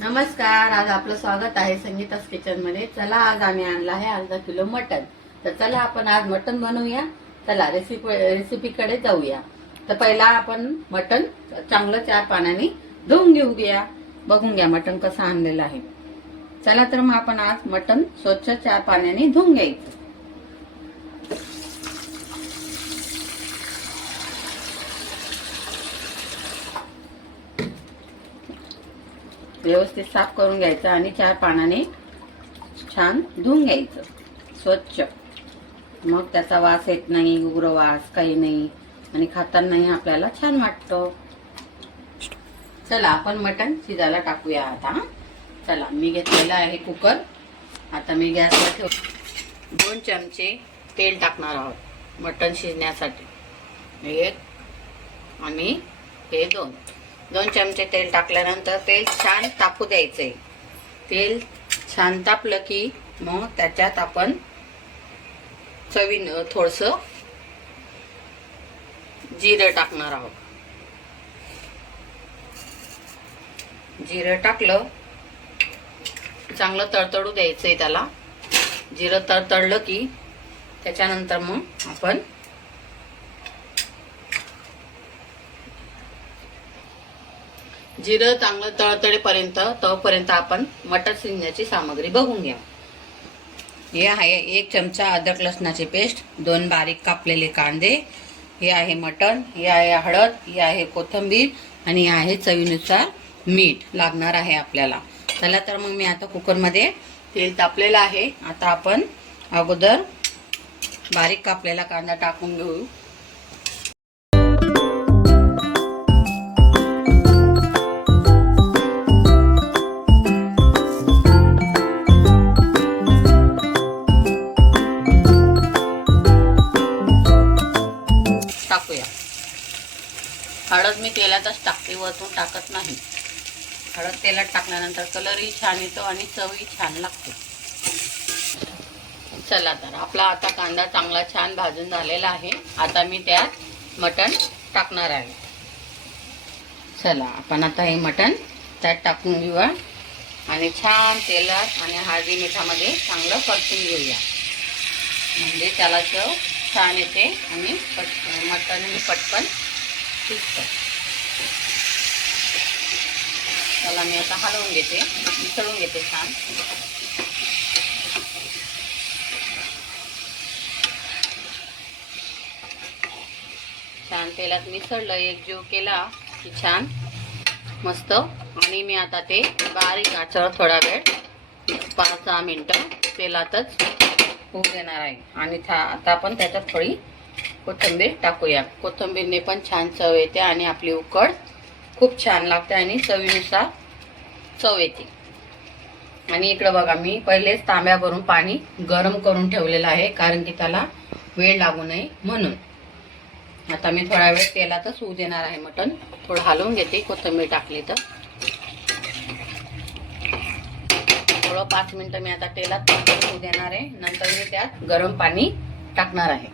नमस्कार. आज आपलं स्वागत आहे संगीता's किचन मध्ये. चला, आज आम्ही आणला आहे अर्धा किलो मटन. तर चला आपण आज मटन बनवूया. चला रेसिपीकडे जाऊया. तर पहिला आपण मटन चांगलं 4 पाण्याने धुवून घेऊया. बघून घ्या मटन कसं आणलेलं आहे. चला तर मग आपण आज मटन स्वच्छ 4 पाण्याने धुवून घ्यायचं. व्यवस्थित साफ करून घ्यायचं आणि 4 पाण्याने छान धुवून घ्यायचं स्वच्छ. मग त्याचा वास येत नाही, उग्र वास काही नाही आणि खातानाही आपल्याला छान वाटतं. चला आपण मटण शिजायला टाकूया आता. चला मी घेतलेला आहे कुकर. आता मी गॅसवर ठेव 2 चमचे तेल टाकणार आहोत मटण शिजण्यासाठी. 1 आणि हे 2 चमचे तेल टाकल्यानंतर तेल छान तापू द्यायचंय. तेल छान तापलं की मग त्याच्यात आपण चवीनं थोडंसं जिरं टाकणार आहोत. जिरं टाकलं, चांगलं तडतडू द्यायचंय त्याला. जिरं तडतडलं की त्याच्यानंतर मग आपण जिरं चांगलं तोपर्यंत आपण मटण शिजण्याची सामग्री बघून घ्या. हे आहे 1 चमचा अद्रक लसणाची पेस्ट, 2 बारीक कापलेले कांदे, हे आहे मटण, हे आहे हळद, हे आहे कोथिंबीर आणि हे आहे चवीनुसार मीठ लागणार आहे आपल्याला. चला तर मग मी आता कुकरमध्ये तेल तापलेलं आहे. आता आपण अगोदर बारीक कापलेला कांदा टाकून घेऊ. टाकूया. हळद मी तेलातच टाकते, वरतून टाकत नाही. हळद तेलात टाकल्यानंतर कलरही छान येतो आणि चवही छान लागते. चला तर आपला आता कांदा चांगला छान भाजून झालेला आहे. आता मी त्यात मटण टाकणार आहे. चला आपण आता हे मटण त्यात टाकून घेऊया आणि छान तेलात आणि हळदी मिठामध्ये चांगलं परतून घेऊया. म्हणजे त्याला चव छान येते आणि मटण पटकन शिजतं. चला मी आता हलवून घेते, मिसळून घेते छान. छान तेलात मिसळलं, एकजीव केला की छान मस्त. आणि मी आता ते बारीक आचेवर थोडा वेळ 5-6 मिनिटं तेलातच होऊ देणार आहे. आणि आता आपण त्याच्यात थोडी कोथिंबीर टाकूया. कोथिंबीरने पण छान चव येते आणि आपली उकड खूप छान लागते आणि चवीनुसार चव येते. आणि इकडं बघा मी पहिलेच तांब्यावरून पाणी गरम करून ठेवलेलं आहे, कारण की त्याला वेळ लागू नये म्हणून. आता मी थोडा वेळ तेलातच होऊ देणार आहे मटण. थोडं हलवून घेते कोथिंबीर टाकली तर. थोडं 5 मिनिटं मी आता तेलात होऊ देणार आहे. नंतर मी त्यात गरम पाणी टाकणार आहे.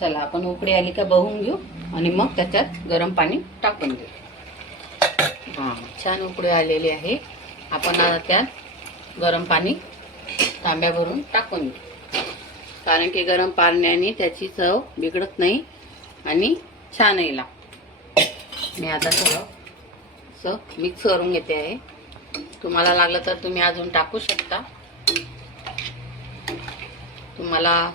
चला आपण उकळी आली का बघून घेऊ आणि मग त्याच्यात गरम पाणी टाकून घेऊ. छान उकळी आलेली आहे. आपण आता त्यात गरम पाणी तांब्या भरून टाकून घेऊ, कारण की गरम पाण्याने त्याची चव बिघडत नाही आणि छानही लागते. मी आता थोडं असं मिक्स करून घेते आहे. तुम्हाला लागलं तर तुम्ही अजून टाकू शकता. तुम्हाला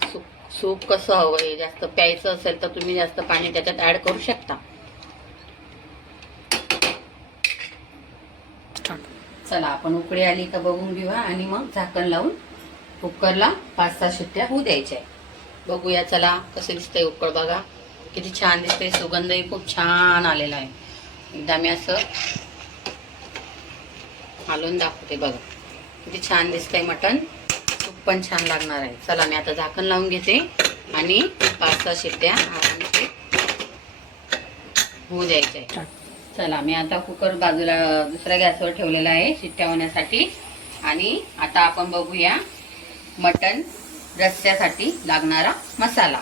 सूप कसं हवंय, जास्त प्यायचं असेल तर तुम्ही जास्त पाणी त्याच्यात ऍड करू शकता. चला आपण उकळी आली का बघून घेऊया आणि मग झाकण लावून कुकरला 5-6 शिट्ट्या होऊ द्यायच्या. बघूया चला कसं दिसतंय उकळ. बघा किती छान दिसतंय, सुगंधही खूप छान आलेला आहे. एकदा मी असं हलवून दाखवते. बघा किती छान दिसतंय मटण. सूप पण छान लागणार आहे. चला मी आता झाकण लावून घेते आणि 5-6 शिट्ट्या होऊ द्यायच्या. चला मी आता कुकर बाजूला दुसऱ्या गॅसवर ठेवलेला आहे शिट्ट्या होण्यासाठी. आणि आता आपण बघूया मटण रस्स्यासाठी लागणारा मसाला.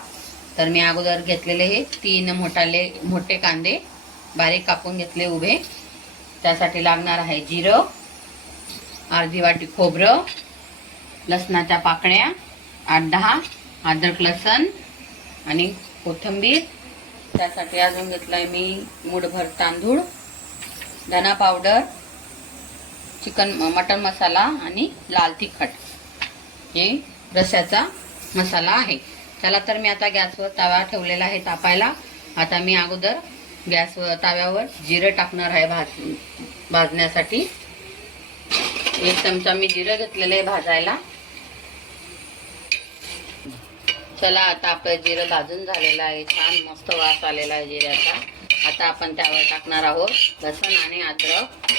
तर मी अगोदर घेतलेले हे 3 मोठे कांदे बारीक कापून घेतले उभे. त्यासाठी लागणार आहे जिरं, अर्धी वाटी खोबरं, लसणाच्या पाकळ्या 8-10, अद्रक लसण आणि कोथिंबीर. त्यासाठी अजून घेतलाय मी मूठभर तांदूळ, धना पावडर, मटन मसाला आणि लाल तिखट. हे रस्याचा मसाला आहे. चला तर मी आता गॅसवर तवा ठेवलेला आहे तापायला. आता मी अगोदर गॅसवर तव्यावर जिरं टाकणार आहे भाजण्यासाठी. 1 चमचा मी जिरं घेतलेलं आहे भाजायला. चला आता आपलं जिरं भाजून झालेलं आहे. छान मस्त वास आलेला आहे जिऱ्याचा. आता आपण त्यावर टाकणार आहोत लसण आणि अद्रक.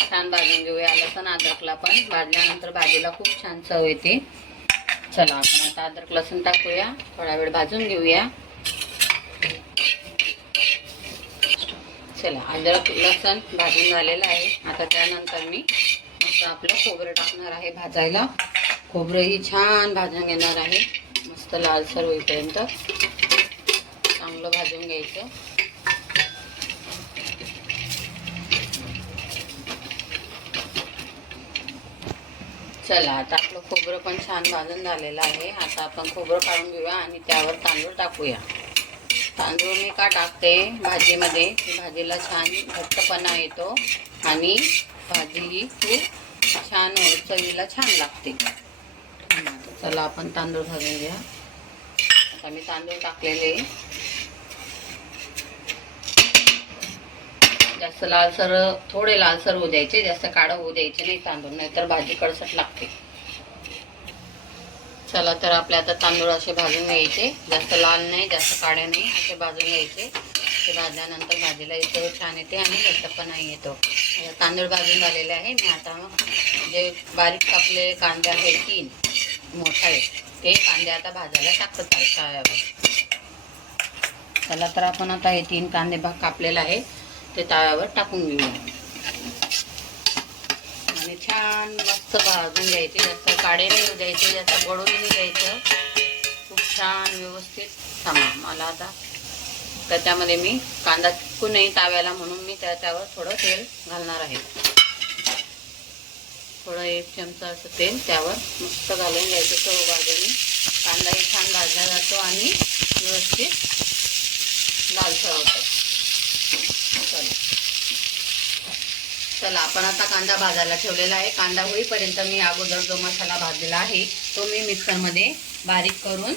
छान भाजून घेऊया. लसण अद्रकला पण भाजल्यानंतर भाजीला खूप छान चव येते. चला आपण आता अद्रक लसण टाकूया, थोडा वेळ भाजून घेऊया. चला अद्रक लसण भाजून झालेलं आहे. आता त्यानंतर मी मस्त आपलं खोबरं टाकणार आहे भाजायला. खोबरंही छान भाजून घेणार आहे. मस्त लालसर होईपर्यंत चांगलं भाजून घ्यायचं. चला आता आपलं खोबरं पण छान भाजून झालेलं आहे. आता आपण खोबरं काढून घेऊया आणि त्यावर तांदूळ टाकूया. तांदूळ मी का टाकते भाजीमध्ये, भाजीला छान घट्टपणा येतो आणि भाजी ही खूप छान चवीला छान लागते. चला आपण तांदूळ भाजून घ्या. आता मी तांदूळ टाकलेले. जास्त लालसर, थोडे लालसर होऊ द्यायचे, जास्त काळं होऊ द्यायचे नाही तांदूळ, नाहीतर भाजी कडसट लागते. चला तर आपले आता तांदूळ असे भाजून घ्यायचे. जास्त लाल नाही, जास्त काळे नाही, असे भाजून घ्यायचे. ते भाजल्यानंतर भाजीला चव छान येते आणि घट्टपणाही येतो. तांदूळ भाजून झालेले आहे. मी आता जे बारीक कापले कांदे आहेत 3 मोठे, ते कांदे आता भाजायला टाकत आहे तव्यावर. चला तर आपण आता हे 3 कांदे कापलेले आहे ते तव्यावर टाकून घेऊया आणि छान मस्त भाजून घ्यायचे. जास्त काळे नाही होऊ द्यायचे, जास्त बडून नाही द्यायचं. खूप छान व्यवस्थित थांबा. मला आता त्याच्यामध्ये मी कांदा चिपकू नये ताव्याला म्हणून मी त्याच्यावर थोडं तेल घालणार आहे. थोडं 1 चमचा असं तेल त्यावर मस्त घालून घ्यायचं सर्व बाजूने. कांदाही छान भाजला जातो आणि व्यवस्थित लालसर होतं. चला आपण आता कांदा भाजायला ठेवलेला आहे. कांदा होईपर्यंत मी अगोदर जो मसाला भाजलेला आहे तो मी मिक्सरमध्ये बारीक करून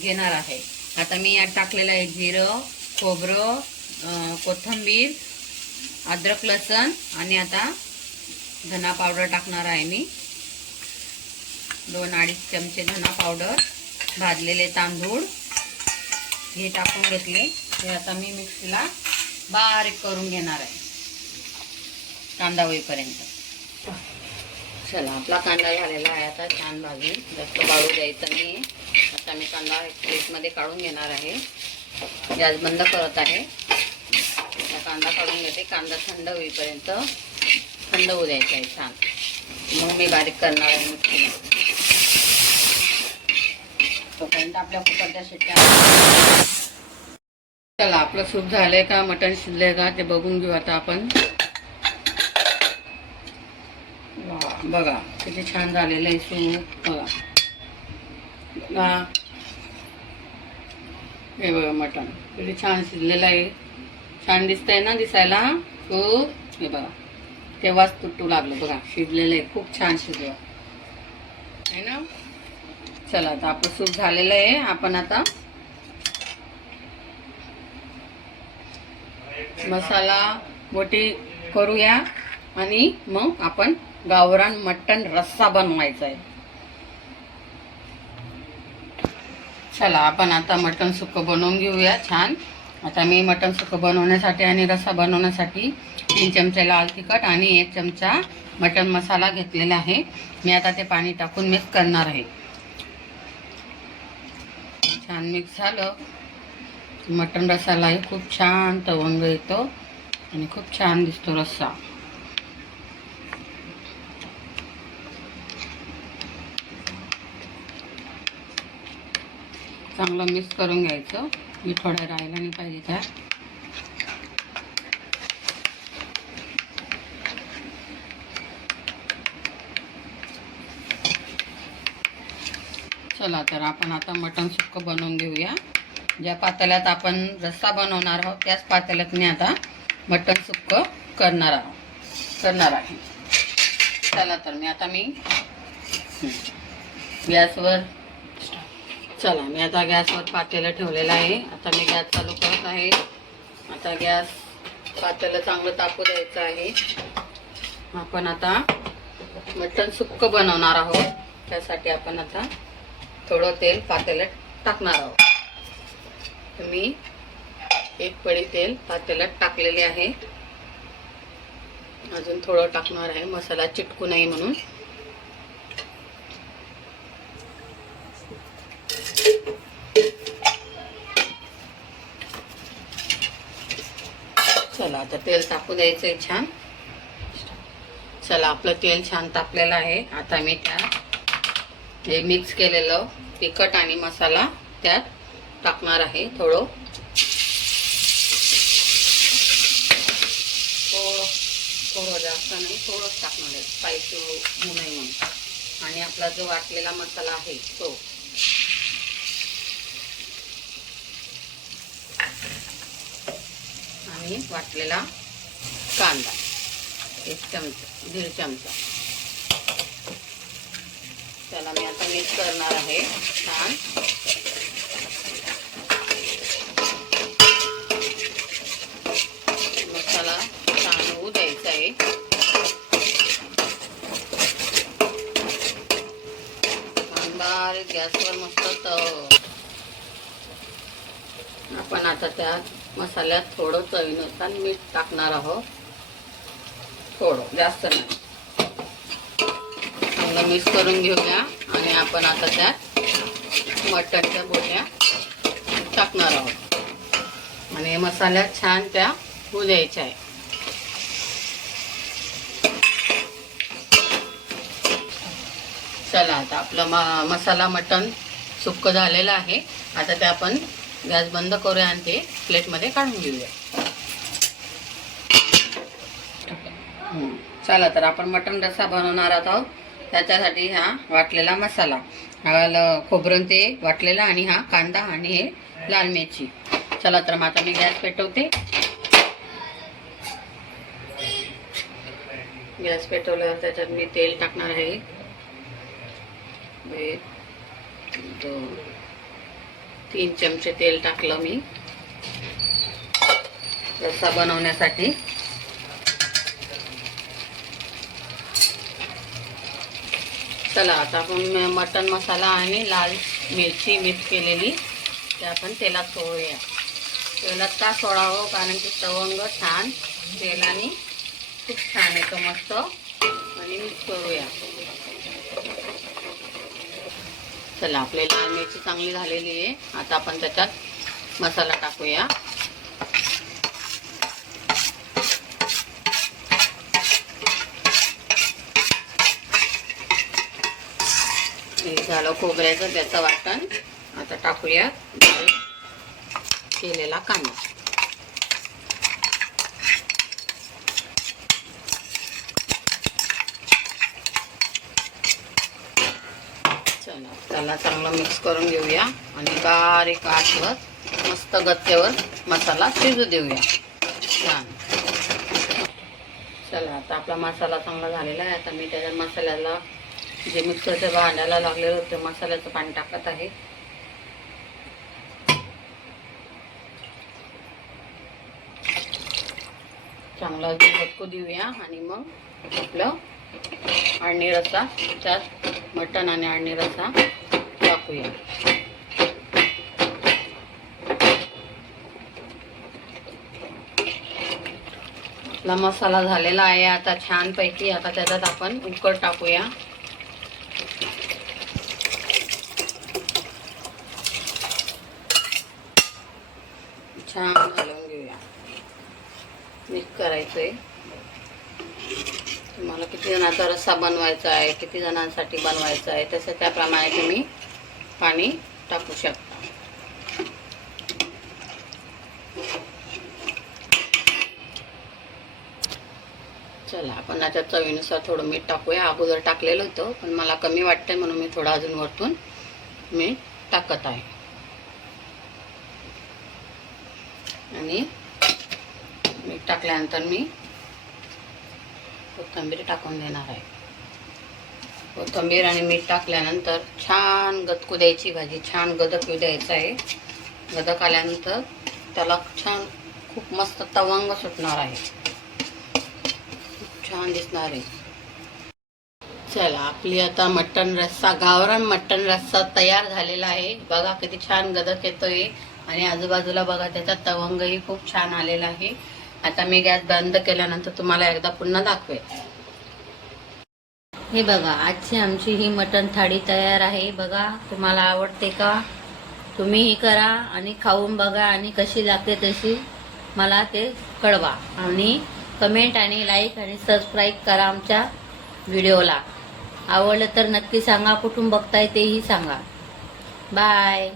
घेणार आहे. आता मी यात टाकलेलं आहे जिरं, खोबरं, कोथिंबीर, अद्रक लसण आणि आता धना पावडर टाकणार आहे मी. 2-2.5 चमचे धना पावडर, भाजलेले तांदूळ हे टाकून घेतले. ते आता मी मिक्सीला बारीक करून घेणार आहे कांदा होईपर्यंत. चला आपला कांदा झालेला आहे आता छान भाजून, जास्त बाळू द्यायचं नाही. आता मी कांदा एक प्लेटमध्ये काढून घेणार आहे. गॅस बंद करत आहे. आता कांदा काढून घेते. कांदा थंड होईपर्यंत थंड होऊ द्यायचा आहे छान, मग मी बारीक करणार आहे मिक्सीला. तोपर्यंत आपल्या कुकरच्या शिट्ट्या. चला आपलं सूप झालंय का, मटण शिजलंय का ते बघून घेऊ आता आपण. बघा किती छान झालेलं आहे सूप. बघा हे बघा मटण किती छान शिजलेलं आहे. छान दिसतंय ना दिसायला सूप. हे बघा तेव्हाच तुटू लागलं. बघा शिजलेलं आहे, खूप छान शिजलं आहे ना. चला आता आपलं सूप झालेलं आहे. आपण आता मसाला बोटी करूया आणि मग आपण गावरान मटण रस्सा बनवायचा आहे. चला आपण आता मटण सुक्कं बनवून घेऊया छान. आता मी मटण सुक्कं बनवण्यासाठी आणि रस्सा बनवण्यासाठी 3 चमचे लाल तिखट आणि 1 चमचा मटण मसाला घेतलेला आहे. मी आता ते पाणी टाकून मिक्स करणार आहे. छान मिक्स झालं मटण रस्सालाही खूप छान तवंग येतो आणि खूप छान दिसतो रस्सा. चांगलं मिक्स करून घ्यायचं. मी थोडं राहायला नाही पाहिजे त्यात. चला तर आपण आता मटण सुक्कं बनवून घेऊया. ज्या पातेल्यात आपण रस्सा बनवणार आहोत त्याच पातेल्यात मी आता मटण सुक्कं करणार आहे. चला तर मी गॅसवर गॅसवर पातेलं ठेवलेलं आहे. आता मी गॅस चालू करत आहे. आता गॅस पातेलं चांगलं तापू द्यायचं आहे. आपण आता मटण सुक्कं बनवणार आहोत. त्यासाठी आपण आता थोडं तेल पातेल्यात टाकणार आहोत. तर मी एक पळी तेल पातेल्यात टाकलेले आहे. अजून थोडं टाकणार आहे, मसाला चिटकू नये म्हणून. चला आता तेल तापू द्यायचंय छान. चला आपलं तेल छान तापलेलं आहे. आता मी हे मिक्स केलेलं तिखट आणि मसाला त्यात टाकणार आहे. थोडं जास्त नाही, थोडंच टाकणार आहे, स्पायसी होऊ नये म्हणून. आणि आपला जो वाटलेला मसाला आहे तो आणि वाटलेला कांदा 1 चमचा 1.5 चमचा. त्याला मी आता मिक्स करणार आहे छान. मसाला छान होऊ द्यायचा आहे. बारीक गॅसवर मस्त आपण आता त्या मसाल्यात थोडं चवीनुसार मीठ टाकणार आहोत. थोडं, जास्त नाही. चांगलं मिक्स करून घेऊया. आणि आपण आता त्यात मटणच्या बोट्या टाकणार आहोत. आणि मसाल्यात छान त्या होऊ द्यायच्या आहे. चला आता आपलं मसाला मटण सुक्कं झालेलं आहे. आता ते आपण गॅस बंद करूया आणि ते प्लेटमध्ये काढून घेऊया. चला तर आपण मटण रस्सा बनवणार आहोत. त्याच्यासाठी हा वाटलेला मसाला, हा खोबरं ते वाटलेला, आणि हा कांदा आणि हे लाल मिरची. चला तर मग आता मी गॅस पेटवते. गॅस पेटवल्यावर त्याच्यात मी तेल टाकणार आहे. 3 चमचे तेल टाकलं मी रस्सा बनवण्यासाठी. चला आता आपण मटण मसाला आणि लाल मिरची मिक्स केलेली ते आपण तेलात सोडूया. तेलात का सोडावं, कारण की तवंग छान तेलाने खूप छान येतो मस्त. आणि मिक्स करूया. चला आपली लाल मिरची चांगली झालेली आहे. आता आपण त्याच्यात मसाला टाकूया. हे झालं खोबऱ्याचं त्याचं वाटण. आता टाकूया केलेला कांदा. चला त्याला चांगलं मिक्स करून घेऊया. आणि बारीक आचवर मस्त गच्चेवर मसाला शिजू देऊया छान. चला आता आपला मसाला चांगला झालेला आहे. आता मी त्याच्या मसाल्याला जे मिक्सरच्या भांड्याला लागलेलं होतं मसाल्याचं पाणी टाकत आहे. चांगला झटकू देऊया. आणि मग आपलं अळणी रस्सा त्यात मटण आणि अळणी रस्सा टाकूया. आपला मसाला झालेला आहे आता छानपैकी. आता त्याच्यात आपण उकड टाकूया. छान घालून घेऊया. मिक्स करायचंय. तुम्हाला किती जणांचा रस्सा बनवायचा आहे, किती जणांसाठी बनवायचा आहे, तसं त्याप्रमाणे तुम्ही पाणी टाकू शकता. चला आपण त्याच्यात चवीनुसार थोडं मीठ टाकूया. अगोदर टाकलेलं होतं पण मला कमी वाटतंय म्हणून मी थोडं अजून वरतून मी टाकत आहे आणि मीठ टाकल्यानंतर मी कोथिंबीर टाकून देणार आहे. कोथिंबीर आणि मीठ टाकल्यानंतर छान गदकू द्यायची भाजी, छान गदकू द्यायचं आहे. गदक आल्यानंतर त्याला छान खूप मस्त तवंग सुटणार आहे, खूप छान दिसणार आहे. चला आपली आता मटण रस्सा, गावरान मटण रस्सा तयार झालेला आहे. बघा किती छान गदक येतोय आणि आजूबाजूला बघा त्याचा तवंगही खूप छान आलेला आहे. आता मी गॅस बंद केल्यानंतर तुम्हाला एकदा पुन्हा दाखवेल. हे बघा आजची आमची ही मटण थाळी तयार आहे. बघा तुम्हाला आवडते का? तुम्हीही करा आणि खाऊन बघा आणि कशी लागते तशी मला ते कळवा आणि कमेंट आणि लाईक आणि सबस्क्राईब करा आमच्या व्हिडिओला. आवडलं तर नक्की सांगा, कुठून बघताय तेही सांगा. बाय.